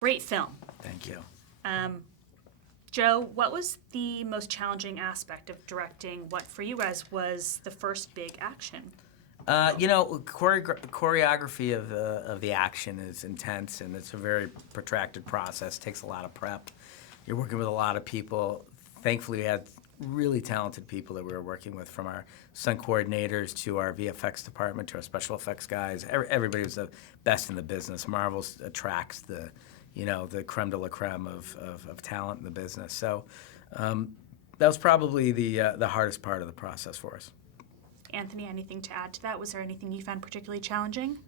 Great film. Thank you. Joe, what was the most challenging aspect of directing what for you guys was the first big action? Choreography of the action is intense, and it's a very protracted process. Takes a lot of prep. You're working with a lot of people. Thankfully, we had really talented people that we were working with, from our stunt coordinators to our VFX department to our special effects guys. Everybody was the best in the business. Marvel attracts the creme de la creme of talent in the business. So that was probably the hardest part of the process for us. Anthony, anything to add to that? Was there anything you found particularly challenging?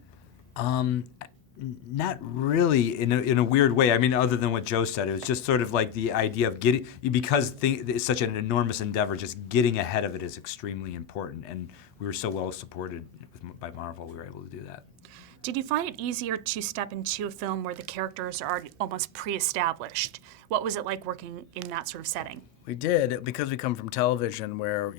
Not really in a weird way. I mean, other than what Joe said, it was just sort of like the idea of getting, because it's such an enormous endeavor, just getting ahead of it is extremely important. And we were so well supported by Marvel, we were able to do that. Did you find it easier to step into a film where the characters are almost pre-established? What was it like working in that sort of setting? We did, because we come from television where,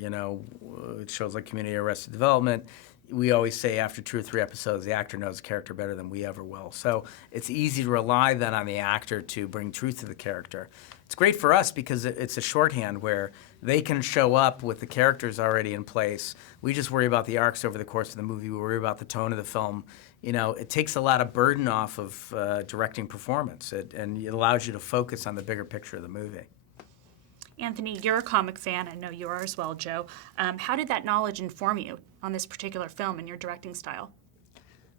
shows like Community Arrested Development, we always say after 2 or 3 episodes, the actor knows the character better than we ever will. So it's easy to rely then on the actor to bring truth to the character. It's great for us because it's a shorthand where they can show up with the characters already in place. We just worry about the arcs over the course of the movie. We worry about the tone of the film. It takes a lot of burden off of directing performance, and it allows you to focus on the bigger picture of the movie. Anthony, you're a comic fan. I know you are as well, Joe. How did that knowledge inform you on this particular film and your directing style?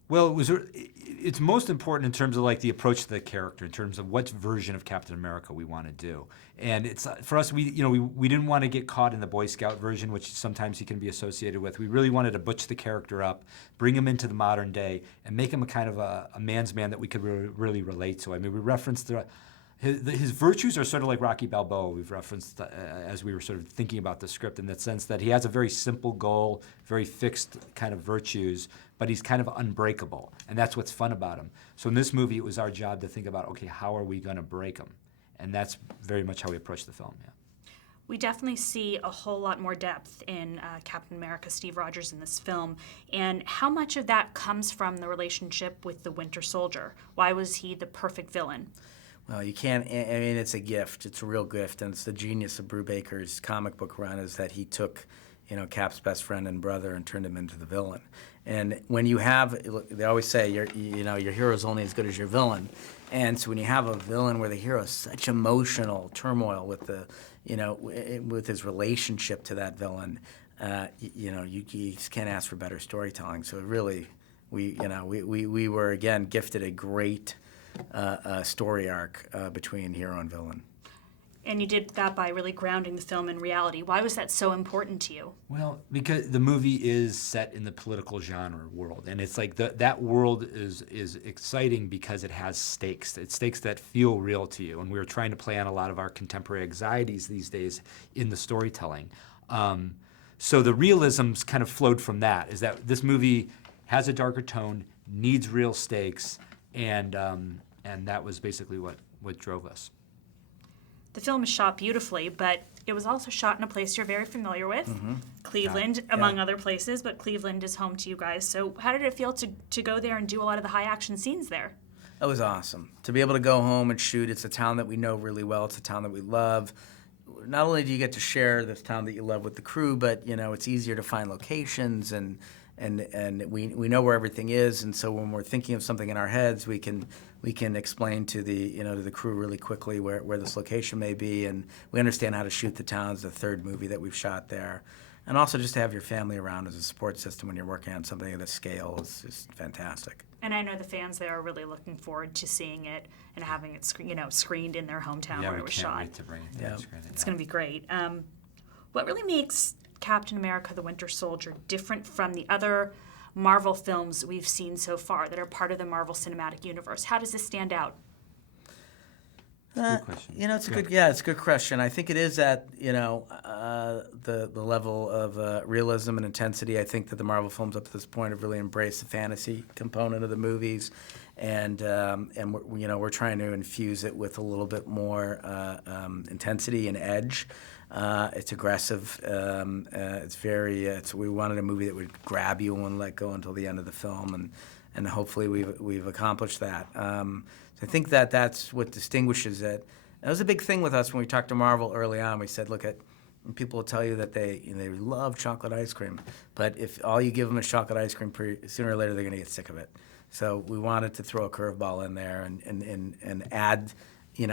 Well, it's most important in terms of like the approach to the character, in terms of what version of Captain America we want to do. And it's for us, we didn't want to get caught in the Boy Scout version, which sometimes he can be associated with. We really wanted to butch the character up, bring him into the modern day, and make him a kind of a man's man that we could really relate to. I mean, we referenced his virtues are sort of like Rocky Balboa. We've referenced as we were sort of thinking about the script, in that sense that he has a very simple goal, very fixed kind of virtues, but he's kind of unbreakable, and that's what's fun about him. So in this movie, it was our job to think about, okay, how are we going to break him? And that's very much how we approached the film, yeah. We definitely see a whole lot more depth in Captain America, Steve Rogers, in this film. And how much of that comes from the relationship with the Winter Soldier? Why was he the perfect villain? Well, you can't, I mean, it's a gift. It's a real gift, and it's the genius of Brubaker's comic book run, is that he took, Cap's best friend and brother and turned him into the villain. And when you have, they always say, your hero's only as good as your villain. And so when you have a villain where the hero is such emotional turmoil with with his relationship to that villain, you just can't ask for better storytelling. So really, we were again gifted a great story arc between hero and villain. And you did that by really grounding the film in reality. Why was that so important to you? Well, because the movie is set in the political genre world, and it's like that world is exciting because it has stakes. It's stakes that feel real to you, and we were trying to play on a lot of our contemporary anxieties these days in the storytelling. So the realisms kind of flowed from that, is that this movie has a darker tone, needs real stakes, and that was basically what drove us. The film is shot beautifully, but it was also shot in a place you're very familiar with, Cleveland, among other places, but Cleveland is home to you guys. So how did it feel to go there and do a lot of the high-action scenes there? That was awesome. To be able to go home and shoot, it's a town that we know really well. It's a town that we love. Not only do you get to share this town that you love with the crew, but, it's easier to find locations, and we know where everything is, and so when we're thinking of something in our heads, we can explain to the crew really quickly where this location may be, and we understand how to shoot the town. It's the 3rd movie that we've shot there, and also just to have your family around as a support system when you're working on something of this scale is fantastic. And I know the fans there are really looking forward to seeing it and having it screened in their hometown where it was shot. Yeah, we can't wait to bring it to the screen. It's going to be great. What really makes Captain America: The Winter Soldier different from the other Marvel films we've seen so far that are part of the Marvel Cinematic Universe? How does this stand out? Good question. It's a good question. I think it is at the level of realism and intensity. I think that the Marvel films up to this point have really embraced the fantasy component of the movies, and we're trying to infuse it with a little bit more intensity and edge. It's aggressive. We wanted a movie that would grab you and wouldn't let go until the end of the film, and hopefully we've accomplished that. So I think that that's what distinguishes it. That was a big thing with us when we talked to Marvel early on. We said, look, people will tell you that they love chocolate ice cream, but if all you give them is chocolate ice cream, sooner or later they're going to get sick of it. So we wanted to throw a curveball in there and add,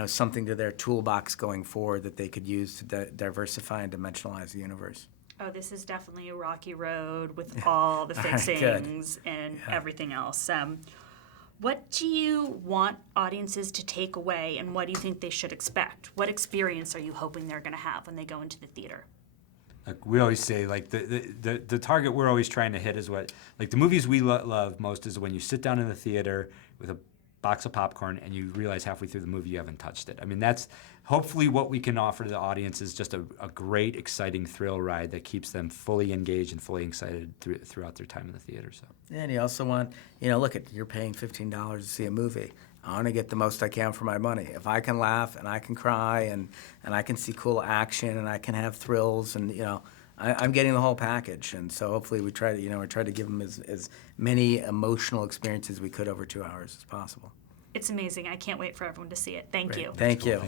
something to their toolbox going forward that they could use to diversify and dimensionalize the universe. Oh, this is definitely a rocky road with all the All right, fixings and everything else. What do you want audiences to take away, and what do you think they should expect? What experience are you hoping they're going to have when they go into the theater? Like we always say, like the target we're always trying to hit is what, like the movies we love most is when you sit down in the theater with a box of popcorn and you realize halfway through the movie you haven't touched it. I mean, that's hopefully what we can offer to the audience is just a great, exciting thrill ride that keeps them fully engaged and fully excited throughout their time in the theater. So. And you also want, look, you're paying $15 to see a movie. I want to get the most I can for my money. If I can laugh and I can cry and I can see cool action and I can have thrills and, I'm getting the whole package. And so hopefully we try to give them as many emotional experiences we could over 2 hours as possible. It's amazing. I can't wait for everyone to see it. Thank you. Thank you.